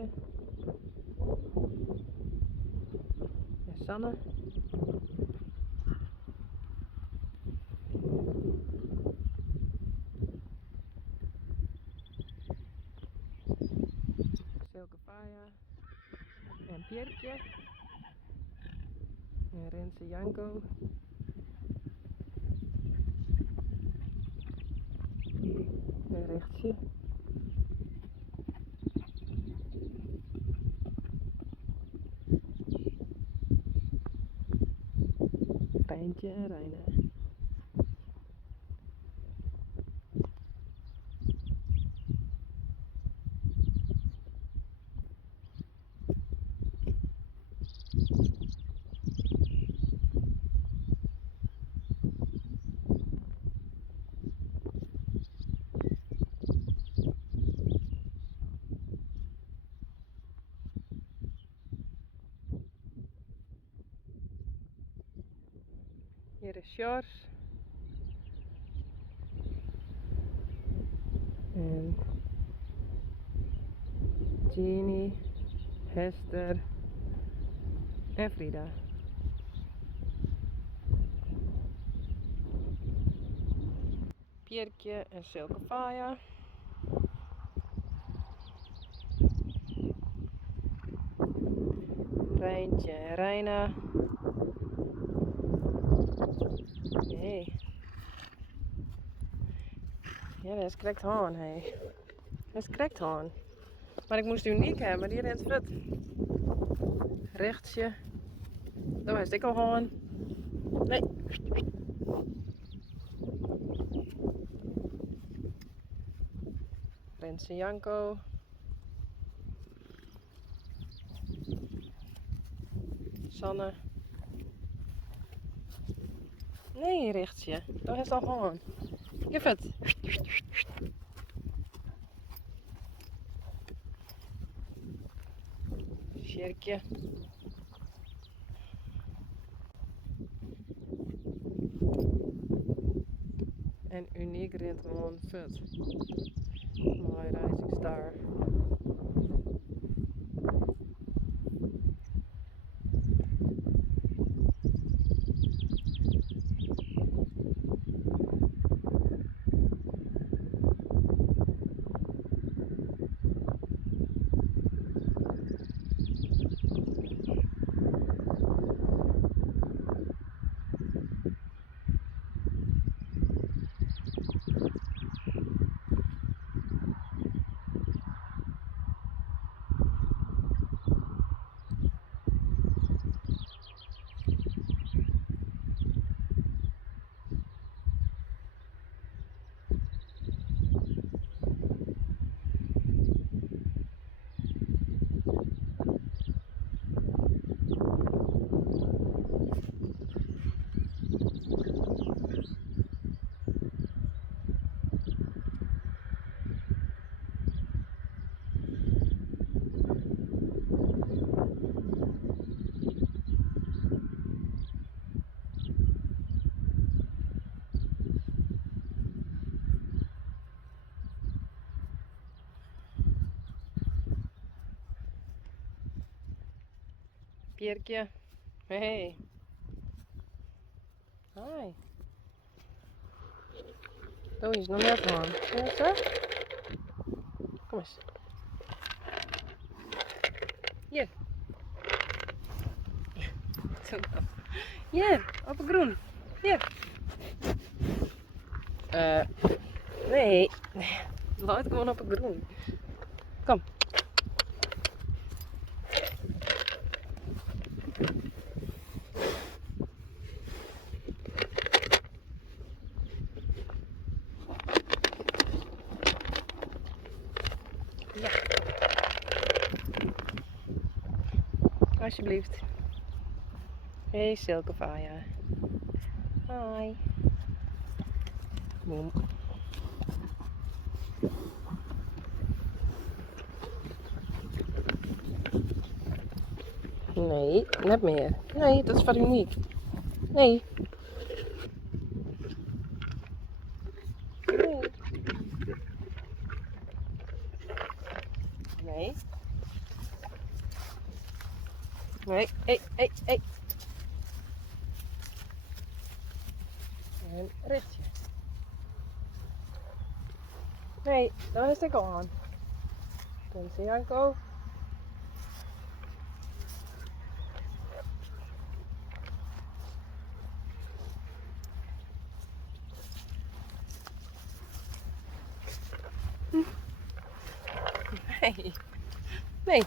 Piertje. En Sanne. Silke Faya. En Piertje. En Renze Janko. En Rechtje. Rijntje en Reine. Hier is Sjors. En Jeannie, Hester en Frida. Piertje en Silke Faya. Rijntje en Reina. Hey. Ja, dat is correct haan, hey. Dat is correct haan. Maar ik moest uniek hebben, die rent vet. Rechtsje. Dan is ik al haan. Nee. Renze Janko. Sanne. Nee, rechtsje. Dat is al haan. Geef het. Sjerkje. En uniek rent gewoon vet. Mooi Rising Star. Piertje. Hey. Hoi. Doe eens nog net aan. Zie je zo? Kom eens. Hier. Hier, op het groen. Hier. Nee. Laat gewoon op het groen. Kom. Ja. Alsjeblieft. Hey Silke Faya. Hoi. Boem. Nee, net meer. Nee, dat is voor uniek. Nee. Nee. Nee. Nee, hey. En rechtje. Nee, daar is ik al aan. Dan zie ik ook. Nee. Nee.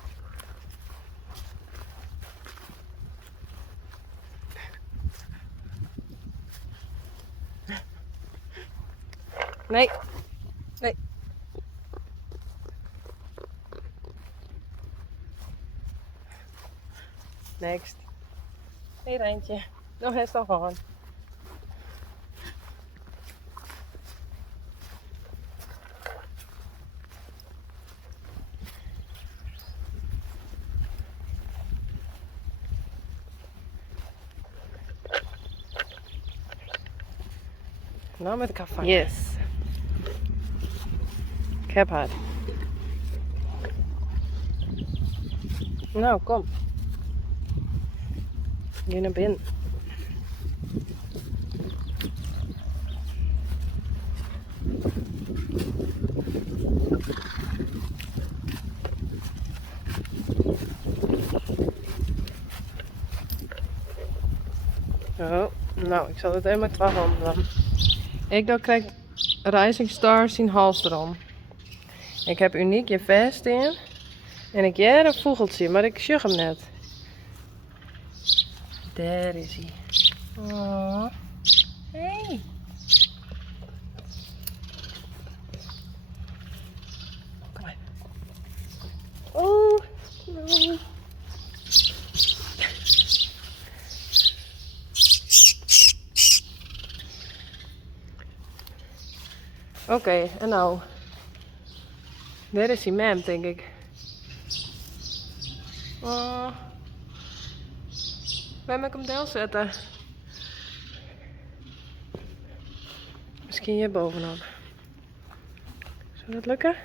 Nee. Nee. Next. Hey Rijntje. Nog eens al gewoon. Nou met de kaffe. Yes. Ik heb haar. Nou, kom. Hier naar binnen. Oh, nou, ik zal het even met 2 handen doen. Ik dan krijg Rising Star zijn hals erom. Ik heb uniek je vest in. En ik heb een vogeltje, maar ik zag hem net. Daar is hij. Oh. Hey. Kom maar. Oh. No. Oké, en nou. Daar is hij mem, denk ik. Oh. Waar moet ik hem deel zetten? Misschien hier bovenop. Zou dat lukken?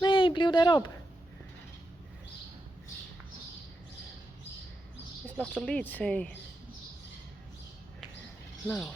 Nee, blijf daarop. Is nog te liet, hé. Nou.